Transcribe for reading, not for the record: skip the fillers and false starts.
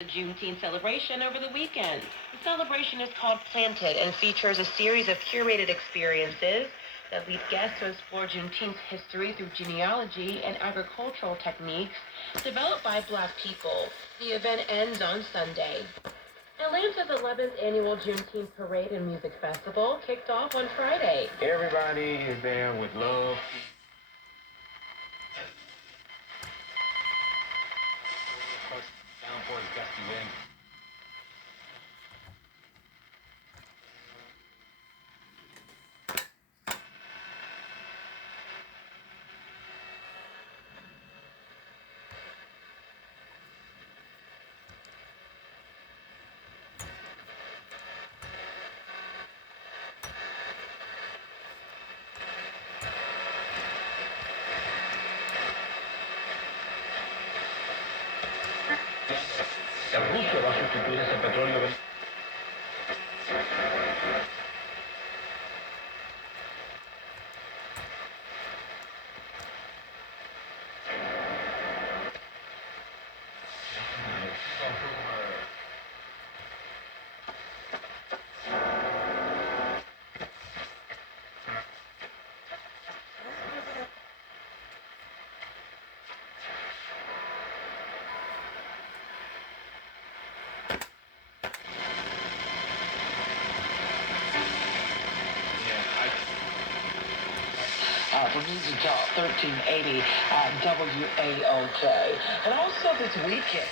The Juneteenth celebration over the weekend. The celebration is called Planted and features a series of curated experiences that lead guests to explore Juneteenth's history through genealogy and agricultural techniques developed by Black people. The event ends on Sunday. Atlanta's 11th annual Juneteenth Parade and Music Festival kicked off on Friday. Everybody is there with love. Downpours, gusty wind. El ruso va a sustituir ese petróleo. From Music Talk 1380 WAOK. And also this weekend,